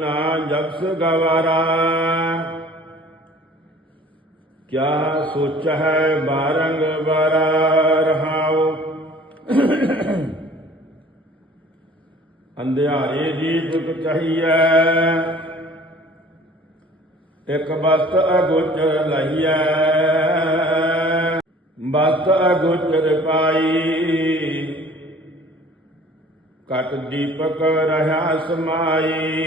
ਨਾਮ ਜਗਸ ਗਵਾਰਾ ਕਿਆ ਸੋਚ ਹੈ ਬਾਰੰਗ ਬਾਰਾ ਰਹਾਉ ਅੰਧਿਆਰੇ ਦੀਪਕ ਚਾਹੀਐ। ਇਕ ਬਸਤ ਅਗੋਚਰ ਲਈਐ। ਬਸਤ ਅਗੋਚਰ ਪਾਈ। ਕਟ ਦੀਪਕ ਰਹਾ ਸਮਾਈ।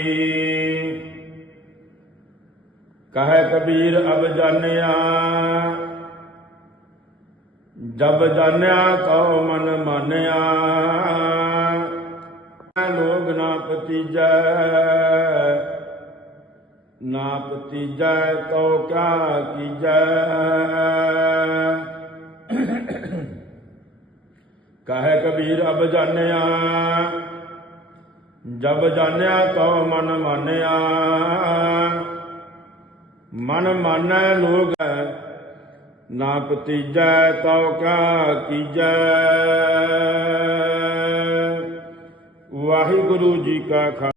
ਕਹੇ ਕਬੀਰ ਅਬ ਜਾਣਿਆ ਜਬ ਜਾਣਿਆ ਕਉ ਮਨ ਮਾਨਿਆ। ਲੋਗ ਨਾ ਪਤੀਜੈ ਨਾ ਪਤੀਜੈ ਕਉ ਕਿਆ ਕੀਜੈ। ਕਹੇ ਕਬੀਰ, ਅਬ ਜਾਣਿਆ। ਜਬ ਜਾਣਿਆ ਤਉ ਮਨ ਮਾਨਿਆ। ਮਨ ਮਾਨੈ ਲੋਗ ਨਾ ਪਤੀਜੈ ਤਉ ਕਾ ਕੀਜੈ। ਵਾਹਿਗੁਰੂ ਜੀ ਕਾ ਖਾ